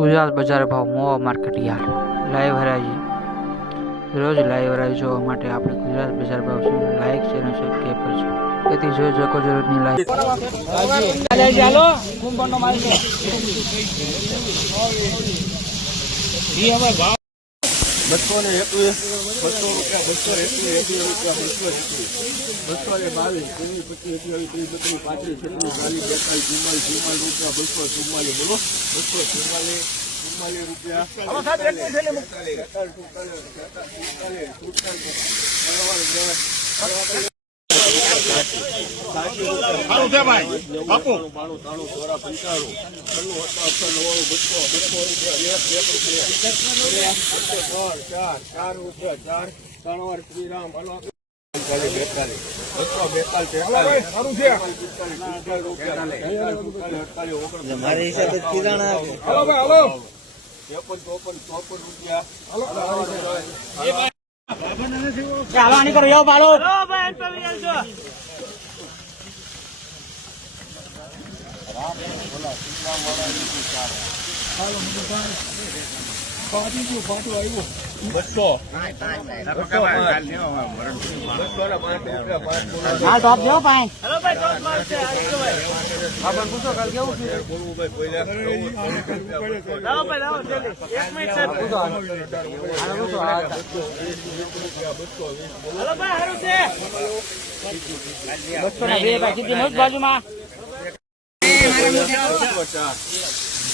ગુજરાત બજાર ભાવ મોવા market yard live હરાજી. રોજ લાઈવ હરાજી જોવા માટે આપણે ગુજરાત બજાર ભાવ શું લાઈક છે અને સબસ્ક્રાઈબ કરજો તેથી જોઈ શકો છો રોજની લાઈવ બસો ને બસો રૂપિયા બસો એકવીસ એકવીસ રૂપિયા બસો એકવીસ બસો ને બાવીસ ત્રેવીસ પચીસ એકવીસ ત્રીસ બત્રીસ પાંત્રીસ છત્રીસ ચાલીસ બેતાલીસ ચુમ્માલીસ રૂપિયા બસો ચુમ્માલીસ બોલો બસો ચુમ્માલીસ ચુમ્માલીસ રૂપિયા અડતાલીસ, હિસાબે કિરાણા નવ્વાણું, બસો, બસો રૂપિયા, એક, એક રૂપિયા, ત્રણ, ચાર, ચાર શ્રીરામ, હલો. બેતાલીસ, બેતાલીસ, બસો. બસો ને પાંચ રૂપિયા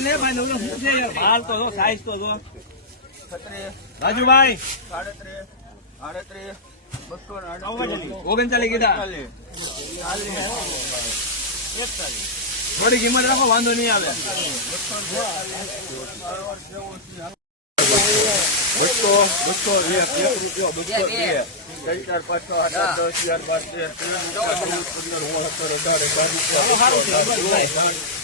ને ભાઈ નવરો શું છે માલ તો જો સાઈઝ તો જો રાજુભાઈ ઓગણચાલીસ કીધા થોડી કિંમત રાખો વાંધો નહીં આવે બસો બસો એક એક રૂપિયા બસો બે ચાર પાંચ છ આઠ દસ અગિયાર બાર તેર પંદર સત્તર અઢાર અઢાર રૂપિયા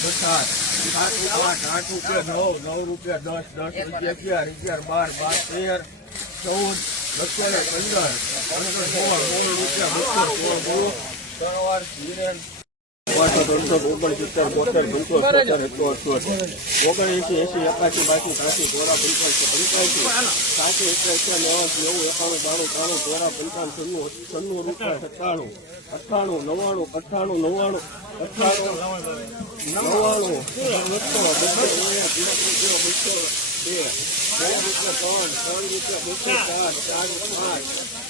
આઠ આઠ રૂપિયા નવ નવ રૂપિયા દસ દસ રૂપિયા અગિયાર અગિયાર બાર બાર તેર ચૌદ બસો પંદર પંદર સોળ સોળ રૂપિયા બસો સોળ બોલો ત્રણ વાર હિરેન પાંચસો ત્રણસો ઓગણસિત્તેર બોતેર પંચોતેર એકસો અઠ્યોતેર ઓગણએંસી એંસી એકાસી બાસી ત્રાસી ચોરા પંચાસી પંચાસી સાતસી એકસો નેવાસી નેવું એકાણું બાણું ત્રાણું ચોરા પંચાવન છન્નું છન્નું રૂપિયા સત્તાણું અઠ્ઠાણું નવ્વાણું અઠ્ઠાણું નવ્વાણું અઠ્ઠાણું નવ્વાણું બસો બસો બસો બે રૂપિયા ત્રણ ત્રણ રૂપિયા બસો ચાર ચાર પાંચ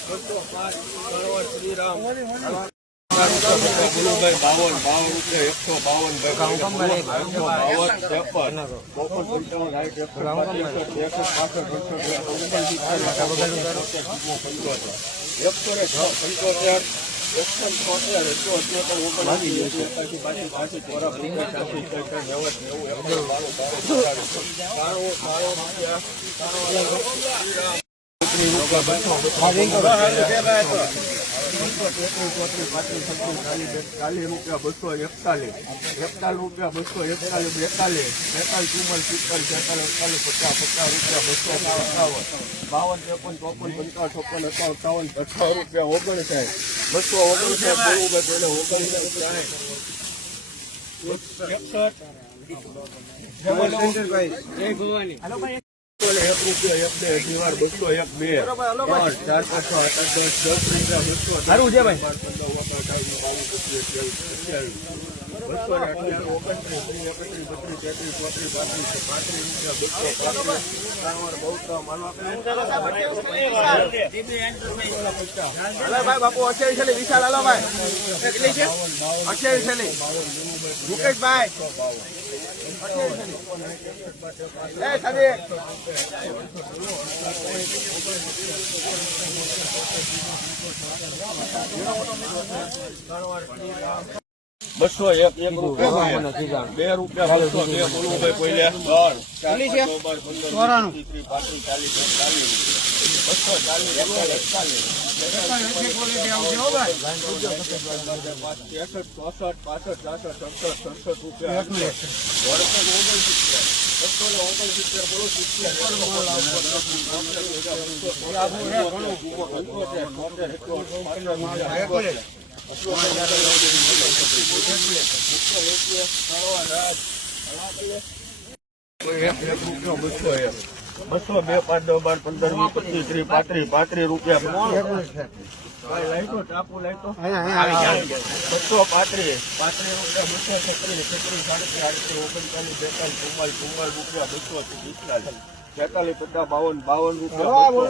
બસો પાંચ શ્રીરામ બાવન બાવન એકસો બાવન બાવન ત્રેસઠ એકસો ને છ પંચોતેર એકસો છોતેર એકસો અત્યોતેર ઓગણસી એસી ચોરા પંચાસ છ્યાસી છ્યાસી નેવું નેવું એકસો બાણું બાણું બાણું બાણું રૂપિયા ચાલીસ રૂપિયા બસો એકતાલીસ એકતાલીસ રૂપિયા બસો એકતાલીસ બેતાલીસ બેતાલીસ ચુમ્માલીસ પિસ્તાલીસ છેતાલીસ અડતાલીસ પચાસ પચાસ રૂપિયા બસો અઠાવન બાવન ત્રેપન ચોપન પંચાવન છપ્પન અઠાવન અઠાવન અઠાવન રૂપિયા ઓગણસાઠ બસો ઓગણસાઠ બોલવું કે તેને ઓગણસાઠ એક રૂપિયા એક બે અઢી વાર બસો એક બે. ત્રણ ચાર પાંચ આઠ આઠ દસ દસ રૂપિયા બસો સારું છે ભાઈ. પંદર બસો અઠ્યાવીસ બાપુ અઠ્યાવીસ છેલ્લી વિશાલ હાલો ભાઈ કેટલી છે અઠ્યાવીસ છેલ્લી મુકેશભાઈ એ સદી બસો એક એક રૂપિયા બે રૂપિયા બસો બે બોલવું ભાઈ ચાલીસ ચાલીસ ચાલીસ બસો ચાલીસ ચોસઠ પાસઠ ચાસઠ સડસઠ સડસઠ રૂપિયા વર્ષ બસો ને ઓગણસિત્તેર બોલો સિત્તેર બસો બે પાંચ દસ બાર પંદર વીસ પચીસ ત્રીસ પાંત્રીસ પાંત્રીસ રૂપિયા બસો પાંત્રીસ પાંત્રીસ રૂપિયા બસો છત્રીસ છત્રીસ બેતાલીસ ચુમ્માલીસ ચુમ્માલીસ રૂપિયા બસો પિસ્તાલીસ તેતાલીસ પચાસ બાવન બાવન રૂપિયા બાવન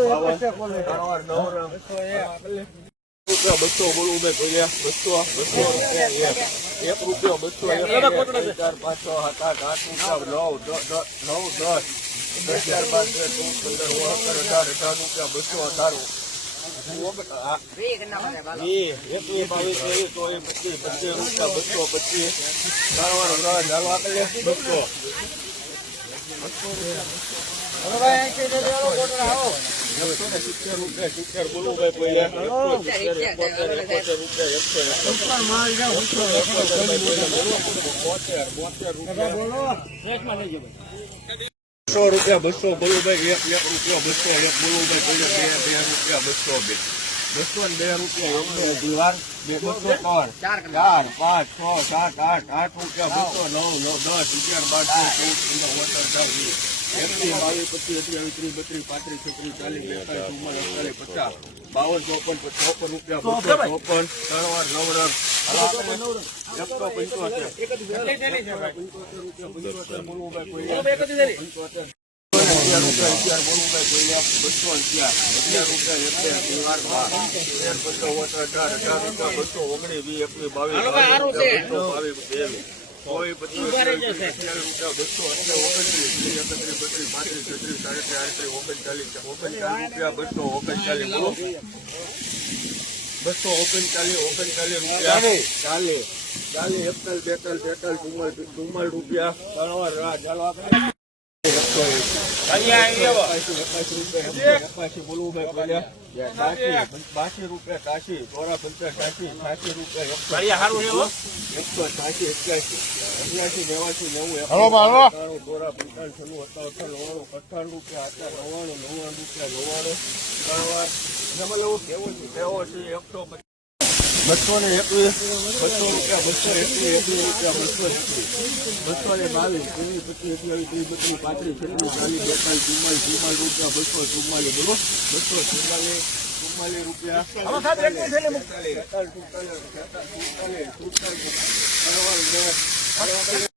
રૂપિયા બસો બોલવું મેં બોલ્યા બસો બસો રૂપિયા એક રૂપિયો બસો એક ચાર પાંચ છ સાત આઠ આઠ નવ નવ દસ. દસ ચાર બાર તેર ચૌદ પંદર સત્તર અઢાર અઢાર રૂપિયા બસો અઢાર. બસો બસો રૂપિયા, બસો, બોલું ભાઈ, એક એક રૂપિયા, બસો, એક, બોલું ભાઈ બે બે રૂપિયા, બસો, બે. બસો ને બે રૂપિયા દિવાર બે બસો ત્રણ ચાર, પાંચ, છ, સાત, આઠ આઠ રૂપિયા, બસો નવ નવ, દસ, અગિયાર, બાર, તેર એકત્રીસ બાવીસ પચીસ ત્રીસ ત્રીસ બત્રીસ પાંત્રીસ છત્રીસ ચાલીસ બેતાલીસ ચુમ્માલીસ અડતાલીસ પચાસ બાવન ચોપન ચોપન રૂપિયા બસો ચોપન ત્રણ વાર નવ રંગ એકસો પંચોતેર રૂપિયા પંચોતેર બોલવું ભાઈ કોઈ પંચોતેર અગિયાર રૂપિયા અગિયાર બોલવું ભાઈ બસો અગિયાર અગિયાર રૂપિયા એટલે બાર તેર બસો અઢાર અઢાર રૂપિયા બસો ઓગણીસ વીસ એકવીસ બાવીસ બસો બાવીસ રૂપિયા બસો ઓગણચાલીસ ઓગણચાલીસ રૂપિયા બસો ઓગણચાલીસ ઓગણચાલીસ રૂપિયા. રાહ ચાલો. આપણે એકસો એક. એકાશી, એકાશી રૂપિયા, ત્યાંસી, રૂપિયા ત્યાંસી, ચોરા પંચાસ ત્યાંસી, છ્યાસી રૂપિયા એકસો છ્યાસી એક્યાસી અઠ્યાસી નેવાસી નેવું ચોરા પંચાવન છન્નું સત્તાવન નવ્વાણું અઠ્ઠાણું રૂપિયા અત્યારે નવ્વાણું નવ્વાણું રૂપિયા નવ્વાણું ત્રણ વાર એમાં લેવું કેવું છે એકસો. બસો ને એકવીસ બસો રૂપિયા બસો એકવીસ એકવીસ રૂપિયા બસો એકવીસ બસો ને બાવીસ ત્રીસ પચીસ એકવીસ ત્રીસ બત્રીસ પાંત્રીસ છત્રીસ ચાલીસ બેતાલીસ ચુમ્માલીસ ચુમ્માલીસ રૂપિયા બસો ચુમ્માલીસ બોલો બસો ચુમ્માલીસ ચુમ્માલીસ રૂપિયા બેતાલીસ,